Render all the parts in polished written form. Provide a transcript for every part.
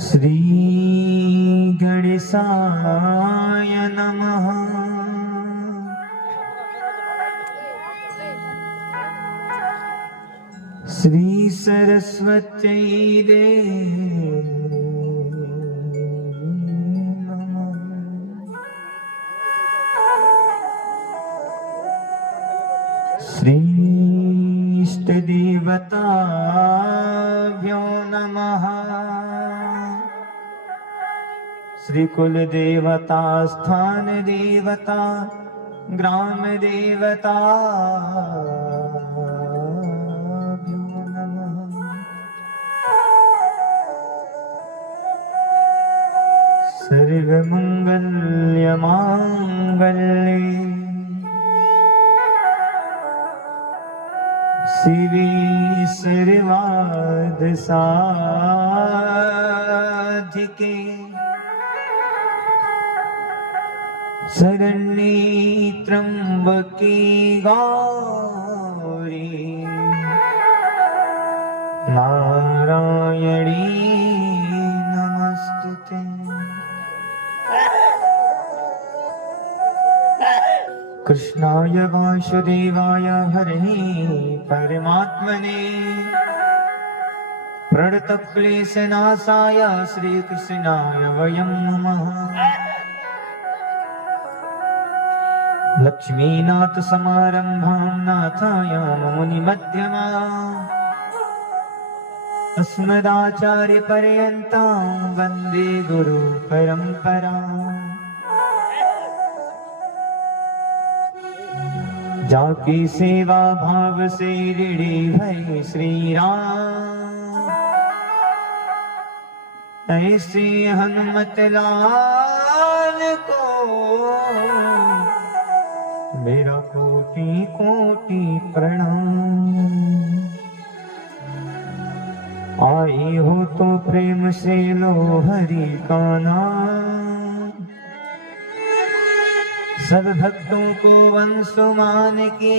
श्री गणेशाय नमः। श्री सरस्वती देवी नमः। श्री इष्ट देवताभ्यो नमः। श्री कुल देवता, स्थान देवता, ग्राम देवता नमः। सर्व मंगल्य मांगल्ये शिवे सर्वार्थ साधिके शरण्ये त्र्यंबके गौरी नारायणी नमस्तुते। कृष्णाय वासुदेवाय हरे परमात्मने प्रणतक्लेशनाशाय श्रीकृष्णाय वयं नमः। लक्ष्मीनाथ समारंभां नाथायां मुनिमध्यमाम् अस्मदाचार्य पर्यन्तां वन्दे गुरु परम्पराम्। जाकी सेवा भाव से ऋणी भय श्री राम, ऐसे हनुमत लाल को मेरा कोटि कोटि प्रणाम। आई हो तो प्रेम से लो हरि का नाम, सब भक्तों को वंशुमान की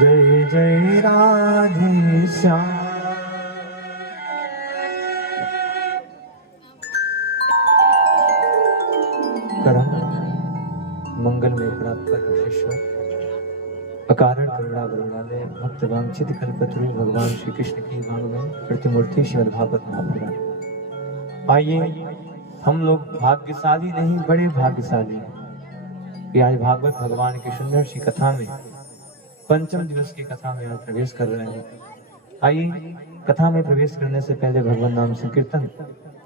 जय जय राधे श्याम। मंगल में प्राप्त कर अकारण करुणा वरुणालय भक्त वांछित कल्पतरु भगवान श्री कृष्ण की भाव में प्रतिमूर्ति श्रीमद् भागवत महापुराण। आइए हम लोग भाग्यशाली नहीं बड़े भाग्यशाली कि आज भागवत भगवान की सुंदर सी कथा में पंचम दिवस की कथा में आज प्रवेश कर रहे हैं। आइए कथा में प्रवेश करने से पहले भगवान नाम संकीर्तन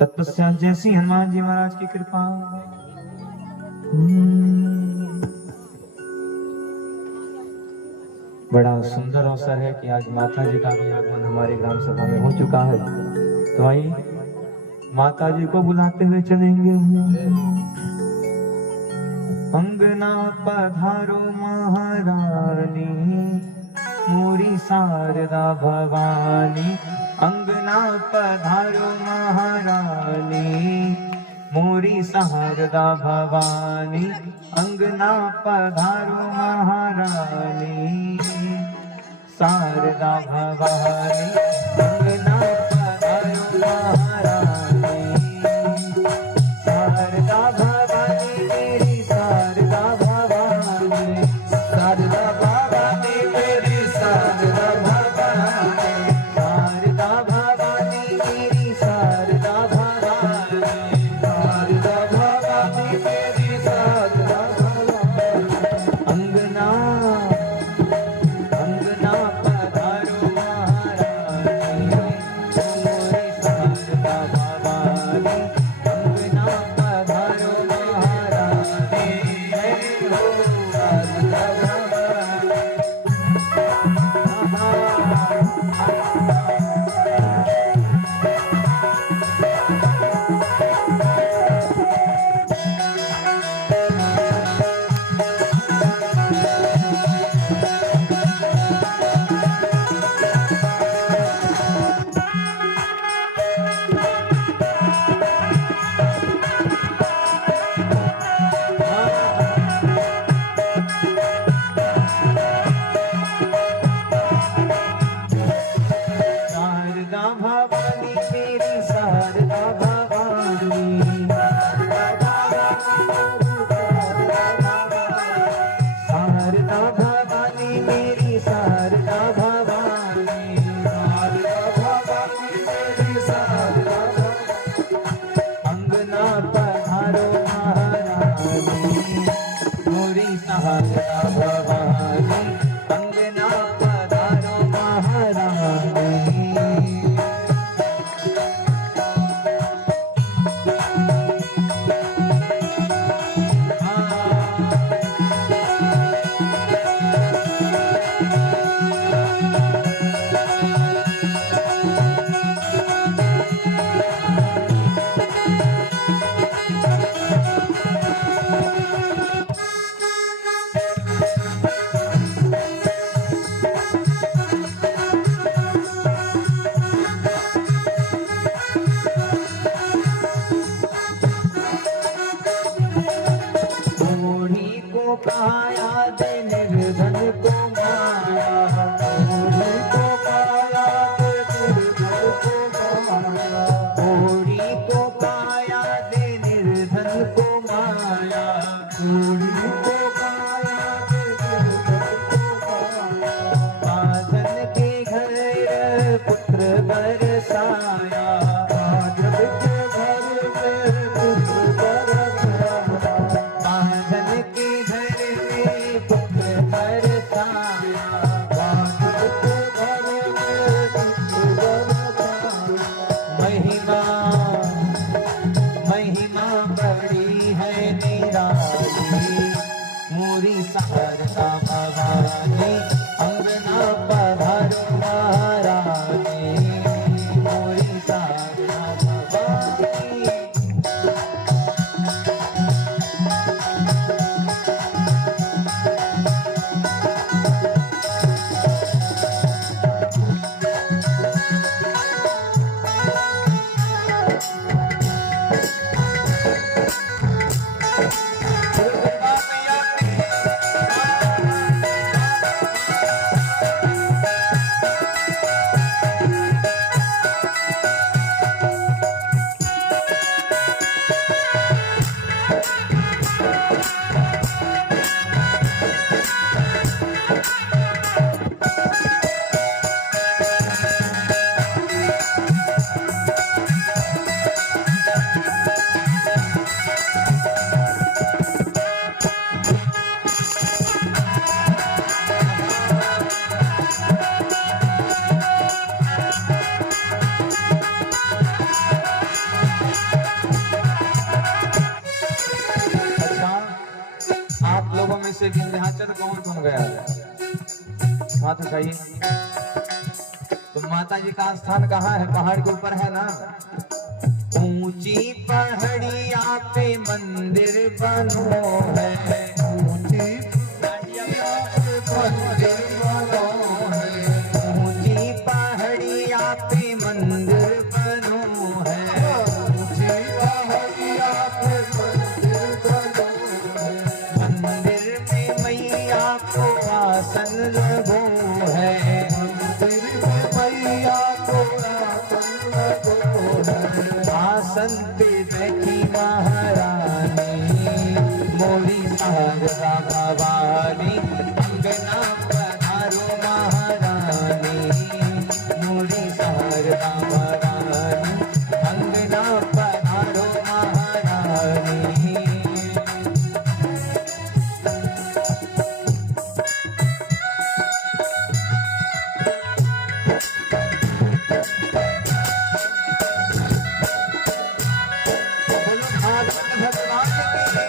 तत्पश्चात जैसी हनुमान जी महाराज की कृपा। बड़ा सुंदर अवसर है कि आज माता जी का भी आगमन हमारे ग्राम सभा में हो चुका है। तो आइए माता जी को बुलाते हुए चलेंगे। अंगना पधारो महारानी मोरी शारदा भवानी, अंगना पधारो महारानी मोरी शारदा भवानी, अंगना पधारो महारानी शारदा भवानी, अंगना पधारो महारानी शारदा भवानी मेरी शारदा भवानी, शारदा भवानी मेरी शारदा भवानी, शारदा भवानी मेरी शारदा भवानी, शारदा भवानी मेरी शारदा भवानी। अंगना अंगना पधारो महारानी मोरी शारदा भवानी, अंगना पधारो महारानी हो शारदा भवानी। पाया दे निर्धन को माया, कोढ़ी को पाया दे निर्धन को माया, कोढ़ी को पाया दे निर्धन को माया, कोढ़ी को पाया दे निर्धन को माया। बाधन के घर पुत्र बरसाया, बाधन के घर में पुत्र बरसाया, बाधन के घर में पुत्र बरसाया, बाधन के घर में पुत्र बरसाया। महिमा महिमा बड़ी है निराली, मोरी सहरसा भवानी अंगना पधारो महारानी, मोरी सहरसा भवानी। आप लोगों में से विंध्याचल कौन कौन गया है? हाथ उठाइए। तो माता जी का स्थान कहाँ है? पहाड़ के ऊपर है ना? ऊंची पहाड़िया पे मंदिर बनो है, ऊंची पहाड़िया पे मंदिर बनो है, ऊंची पहाड़िया पे मंदिर बनो है, ऊंची पहाड़िया पे मंदिर बनो है। मंदिर में मैया को आसन लगो है, मंदिर में मैया को आसन लगो है। आसन पे बैठी महारानी, मोरी सहरसा भवानी अंगना पधारो महारानी, मोरी सहरसा भवानी अंगना पधारो महारानी। बोलो भागवत भगवान की।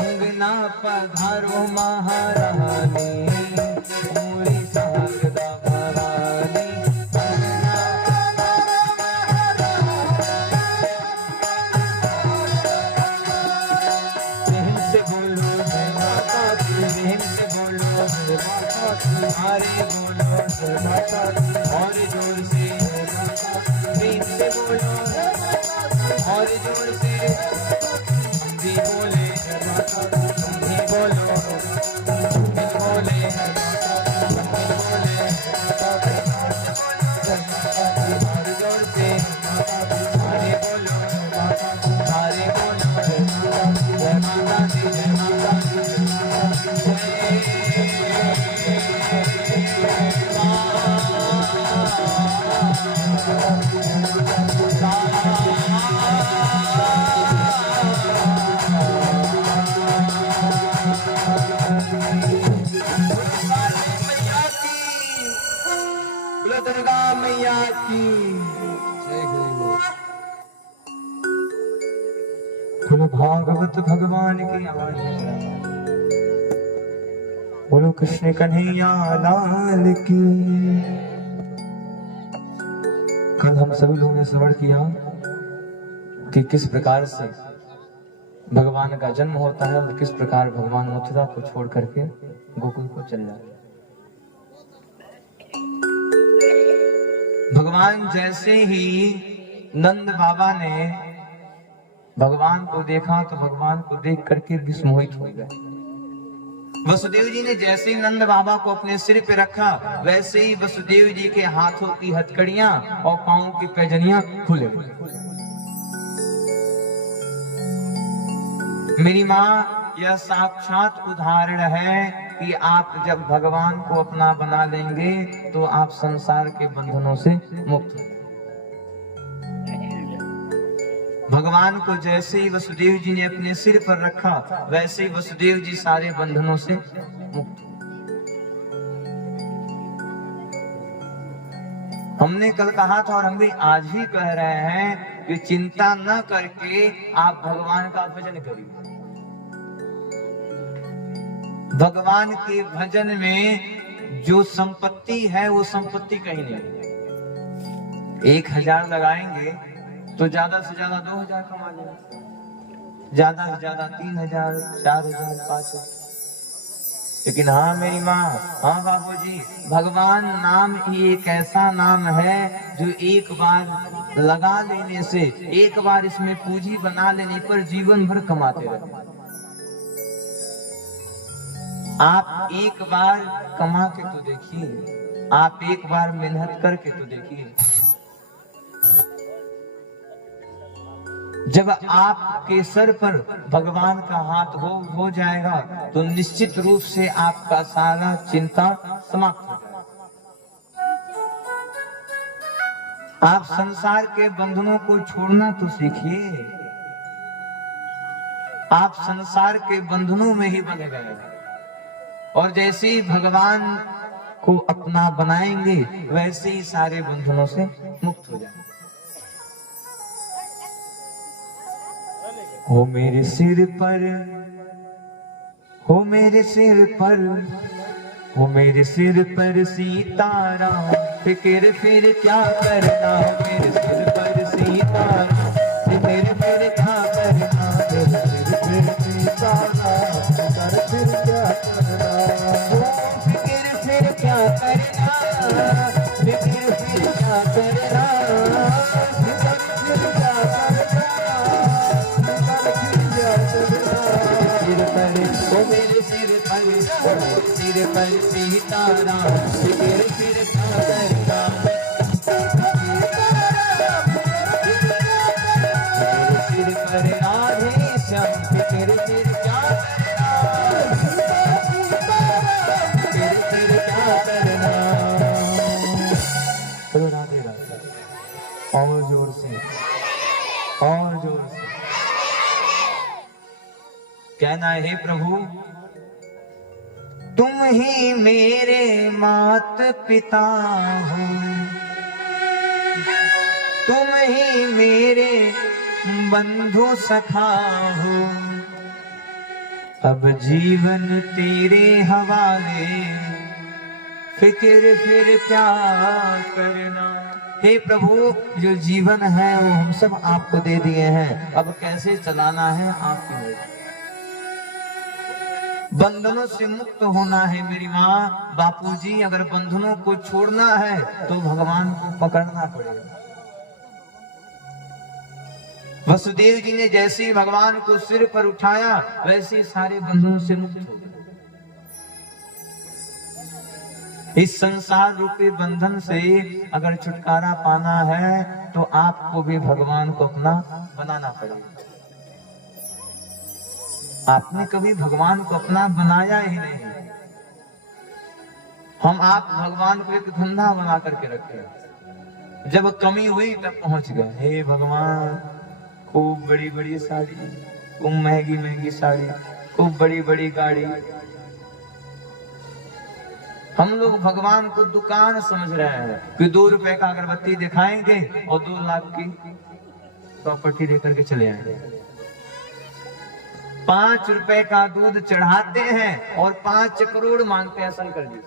अंगना पधारो महारानी, मोरी सहरसा भवानी अंगना पधारो महारानी। बहन से बोलो जय माता दी, बहन से बोलो जय माता दी, अरे बोलो जय माता दी और जोर से, बहन से बोलो और जोर से हम भी बोले भी बोलो, भी बोले, भी बोले और जोर से सारे बोलो, सारे बोलो जय माता दी, जय माता दी, जय माता दी, जय माता दी। दुर्गा मैया की बोलो भागवत भगवान की आवाज। बोलो कृष्ण कन्हैया लाल की। कल हम सभी लोगों ने श्रवण किया कि किस प्रकार से भगवान का जन्म होता है और किस प्रकार भगवान मथुरा को छोड़ करके गोकुल को चल जाते हैं। भगवान जैसे ही नंद बाबा ने भगवान को देखा तो भगवान को देख करके विस्मोहित हो गए। वसुदेव जी ने जैसे ही नंद बाबा को अपने सिर पे रखा वैसे ही वसुदेव जी के हाथों की हथकड़ियां और पांवों की पैजनियां खुले। मेरी माँ, यह साक्षात उदाहरण है कि आप जब भगवान को अपना बना लेंगे तो आप संसार के बंधनों से मुक्त हो। भगवान को जैसे ही वसुदेव जी ने अपने सिर पर रखा वैसे ही वसुदेव जी सारे बंधनों से मुक्त। हमने कल कहा था और हम भी आज भी कह रहे हैं कि चिंता न करके आप भगवान का भजन करिए। भगवान के भजन में जो संपत्ति है वो संपत्ति कहीं नहीं। 1000 लगाएंगे तो ज्यादा से ज्यादा 2000 कमा लेंगे, ज्यादा से ज्यादा 3000, 4000, 5000। लेकिन हाँ मेरी माँ, हाँ बाबूजी, भगवान नाम ही एक ऐसा नाम है जो एक बार लगा लेने से, एक बार इसमें पूंजी बना लेने पर जीवन भर कमाते रहते। आप एक बार कमा के तो देखिए, आप एक बार मेहनत करके तो देखिए। जब आपके सर पर भगवान का हाथ हो जाएगा तो निश्चित रूप से आपका सारा चिंता समाप्त हो जाएगा। आप संसार के बंधनों को छोड़ना तो सीखिए। आप संसार के बंधनों में ही बने गए और जैसे ही भगवान को अपना बनाएंगे वैसे ही सारे बंधनों से मुक्त हो जाएंगे। हो मेरे सिर पर, हो मेरे सिर पर, हो मेरे सिर पर सीताराम, फिक्र फिर क्या करना। मेरे सिर पर सीताराम, फिक्र फिर क्या करना। मेरे सिर पर सीताराम, फिक्र फिर क्या करना। फिक्र फिर क्या करना, फिक्र फिर क्या करना। सिर पर सीताराम, फिक्र फिर क्या करना। सिर पर राधे श्याम, फिक्र फिर क्या करना। फिक्र फिर क्या करना। चलो राधे राधे, और जोर से, और जोर से कहना है प्रभु तुम ही मेरे मात पिता हो, तुम ही मेरे बंधु सखा हो। अब जीवन तेरे हवाले, फिक्र फिर क्या करना। हे प्रभु, जो जीवन है वो हम सब आपको दे दिए हैं, अब कैसे चलाना है आपकी मर्जी। बंधनों से मुक्त होना है मेरी माँ, बापूजी, अगर बंधनों को छोड़ना है तो भगवान को पकड़ना पड़ेगा। वसुदेव जी ने जैसे ही भगवान को सिर पर उठाया वैसे ही सारे बंधनों से मुक्त हो गए। इस संसार रूपी बंधन से अगर छुटकारा पाना है तो आपको भी भगवान को अपना बनाना पड़ेगा। आपने कभी भगवान को अपना बनाया ही नहीं। आप भगवान को एक धंधा बना करके रखे। जब कमी हुई तब पहुंच गए, हे भगवान, खूब बड़ी बड़ी साड़ी, खूब महंगी महंगी साड़ी, खूब बड़ी बड़ी गाड़ी। हम लोग भगवान को दुकान समझ रहे हैं कि 2 रुपए का अगरबत्ती दिखाएंगे और 2 लाख की प्रॉपर्टी लेकर के चले आएंगे। 5 रुपए का दूध चढ़ाते हैं और 5 करोड़ मांगते हैं शंकर जी।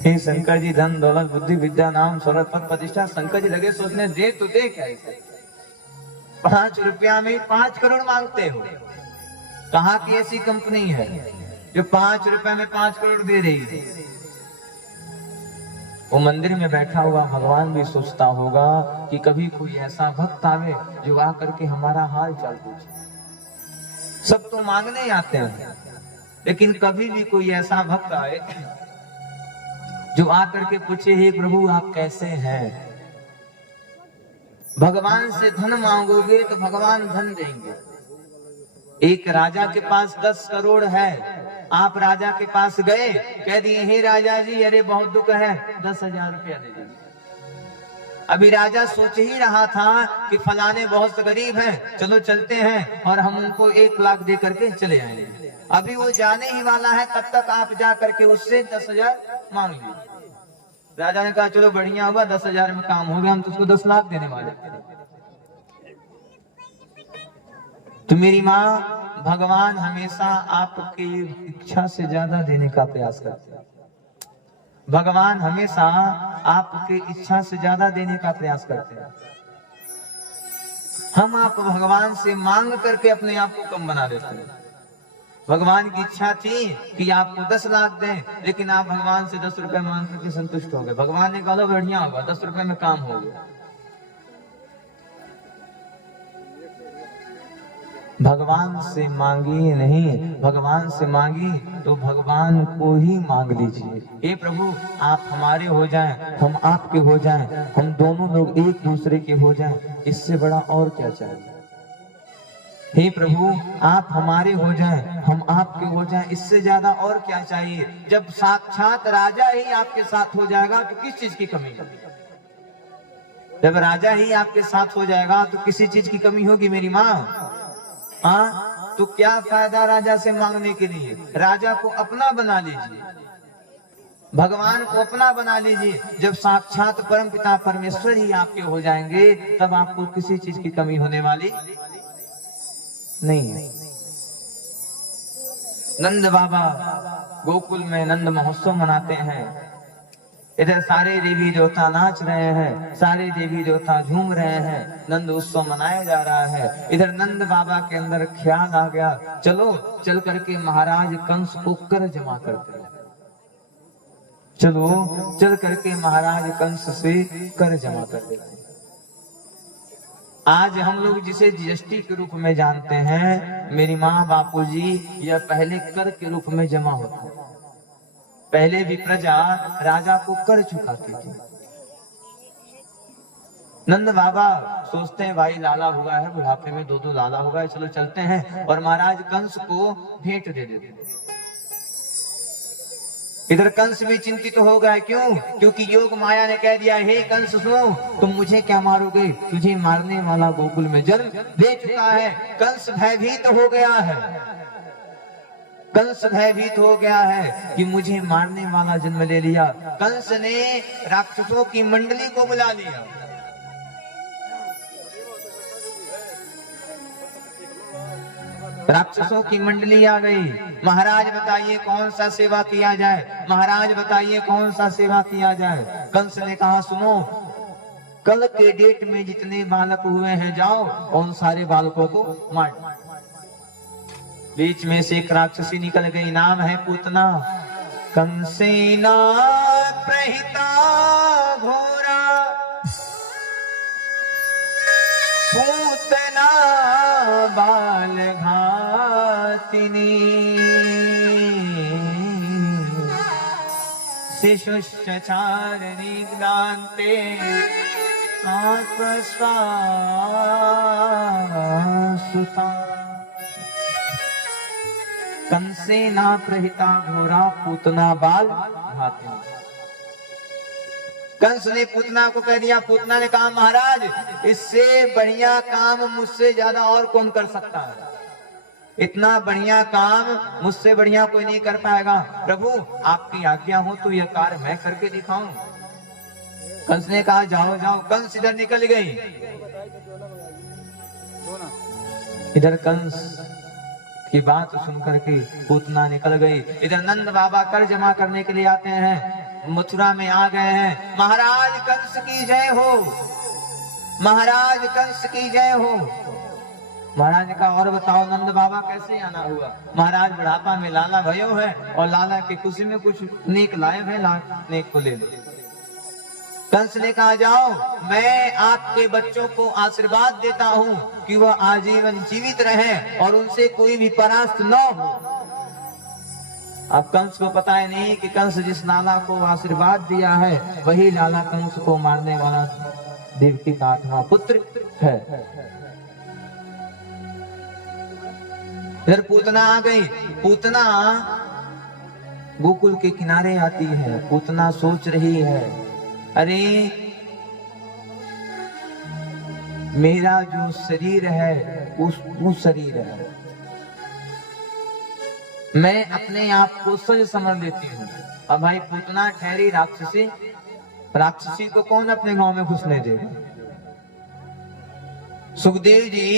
हे शंकर जी, धन दौलत बुद्धि विद्या नाम शौहरत पद प्रतिष्ठा। शंकर जी लगे सोचने, दे तो दे क्या इसे, 5 रुपया में 5 करोड़ मांगते हो। कहाँ की ऐसी कंपनी है जो 5 रुपए में 5 करोड़ दे रही है? वो मंदिर में बैठा हुआ भगवान भी सोचता होगा कि कभी कोई ऐसा भक्त आवे जो आकर के हमारा हाल चाल पूछे। सब तो मांगने आते हैं, लेकिन कभी भी कोई ऐसा भक्त आए जो आकर के पूछे, हे प्रभु आप कैसे हैं? भगवान से धन मांगोगे तो भगवान धन देंगे। एक राजा के पास 10 करोड़ है, आप राजा के पास गए, कह दिए हे राजा जी अरे बहुत दुख है, 10,000 रुपया दे दीजिए। अभी राजा सोच ही रहा था कि फलाने बहुत गरीब हैं, चलो चलते हैं और हम उनको 1 लाख दे करके चले आएंगे। अभी वो जाने ही वाला है, तब तक आप जा करके उससे 10,000 मांग लीजिए। राजा ने कहा चलो बढ़िया हुआ, 10,000 में काम हो गया, हम तो उसको 10 लाख देने वाले। तो मेरी माँ, भगवान हमेशा आपकी इच्छा से ज्यादा देने का प्रयास करते हैं। भगवान हमेशा आपकी इच्छा से ज्यादा देने का प्रयास करते हैं। हम आप भगवान से मांग करके अपने आप को कम बना देते हैं। भगवान की इच्छा थी कि आपको 10 लाख दें, लेकिन आप भगवान से 10 रुपए मांग करके संतुष्ट हो गए। भगवान ने कहा बढ़िया होगा, 10 रुपए में काम हो गया। भगवान से मांगी नहीं, भगवान से मांगी तो भगवान को ही मांग लीजिए। हे प्रभु आप हमारे हो जाएं, हम आपके हो जाएं, हम दोनों लोग एक दूसरे के हो जाएं, इससे बड़ा और क्या चाहिए? हे प्रभु आप हमारे हो जाएं, हम आपके हो जाएं, इससे ज्यादा और क्या चाहिए? जब साक्षात राजा ही आपके साथ हो जाएगा तो किस चीज की कमी होगी? जब राजा ही आपके साथ हो जाएगा तो किसी चीज की कमी होगी मेरी माँ? हाँ, तो क्या फायदा राजा से मांगने के लिए? राजा को अपना बना लीजिए, भगवान को अपना बना लीजिए। जब साक्षात परमपिता परमेश्वर ही आपके हो जाएंगे तब आपको किसी चीज की कमी होने वाली नहीं है। नंद बाबा गोकुल में नंद महोत्सव मनाते हैं। इधर सारे देवी देवता नाच रहे हैं, सारे देवी देवता झूम रहे हैं, नंद उत्सव मनाया जा रहा है। इधर नंद बाबा के अंदर ख्याल आ गया, चलो चल करके महाराज कंस को कर जमा करते हैं। चलो चल करके महाराज कंस से कर जमा कर देते हैं। आज हम लोग जिसे जीएसटी के रूप में जानते हैं, मेरी माँ बापूजी, यह पहले कर के रूप में जमा होता है। पहले भी प्रजा राजा को कर चुकाती थी। नंद बाबा सोचते हैं भाई लाला हुआ है, बुढ़ापे में 2-2 लाला हुआ है, चलो चलते हैं और महाराज कंस को भेंट दे देते हैं। इधर कंस भी चिंतित हो गया, क्यों? क्योंकि योग माया ने कह दिया, हे कंस सुनो, तुम मुझे क्या मारोगे? तुझे मारने वाला गोकुल में जन्म दे चुका है। कंस भयभीत हो गया है, कंस भयभीत हो गया है कि मुझे मारने वाला जन्म ले लिया। कंस ने राक्षसों की मंडली को बुला लिया। राक्षसों की मंडली आ गई। महाराज बताइए कौन सा सेवा किया जाए, महाराज बताइए कौन सा सेवा किया जाए। कंस ने कहा सुनो, कल के डेट में जितने बालक हुए हैं जाओ उन सारे बालकों को मार। बीच में से एक राक्षसी निकल गई, नाम है पूतना। कंसेना प्रहिता घोरा पूतना बाल घातिनी शिशुश्चारणी दान्ते आत्मस्वासुता। कंसेना प्रहिता घोरा पूतना बाल घातिनी। कंस ने पूतना को कह दिया। पूतना ने कहा महाराज इससे बढ़िया काम मुझसे ज्यादा और कौन कर सकता है? इतना बढ़िया काम मुझसे बढ़िया कोई नहीं कर पाएगा। प्रभु आपकी आज्ञा हो तो यह कार्य मैं करके दिखाऊं। कंस ने कहा जाओ जाओ। कंस इधर निकल गई। इधर कंस की बात सुनकर के पूतना निकल गई। इधर नंद बाबा कर जमा करने के लिए आते हैं, मथुरा में आ गए हैं। महाराज कंस की जय हो, महाराज कंस की जय हो। महाराज ने कहा और बताओ नंद बाबा कैसे आना हुआ। महाराज बुढ़ापा में लाला भयो है और लाला की खुशी में कुछ नेक लायक है, नेक को ले लो। कंस ने कहा जाओ, मैं आपके बच्चों को आशीर्वाद देता हूं कि वह आजीवन जीवित रहे और उनसे कोई भी परास्त न हो। अब कंस को पता है नहीं कि कंस जिस लाला को आशीर्वाद दिया है वही लाला कंस को मारने वाला देवकी का 8वां पुत्र है। इधर पूतना आ गई। पूतना गोकुल के किनारे आती है। पूतना सोच रही है, अरे मेरा जो शरीर है वो शरीर है, मैं अपने आप को सज समझ लेती हूँ। अब भाई पूतना ठहरी राक्षसी, राक्षसी को कौन अपने गांव में घुसने देगा। सुखदेव जी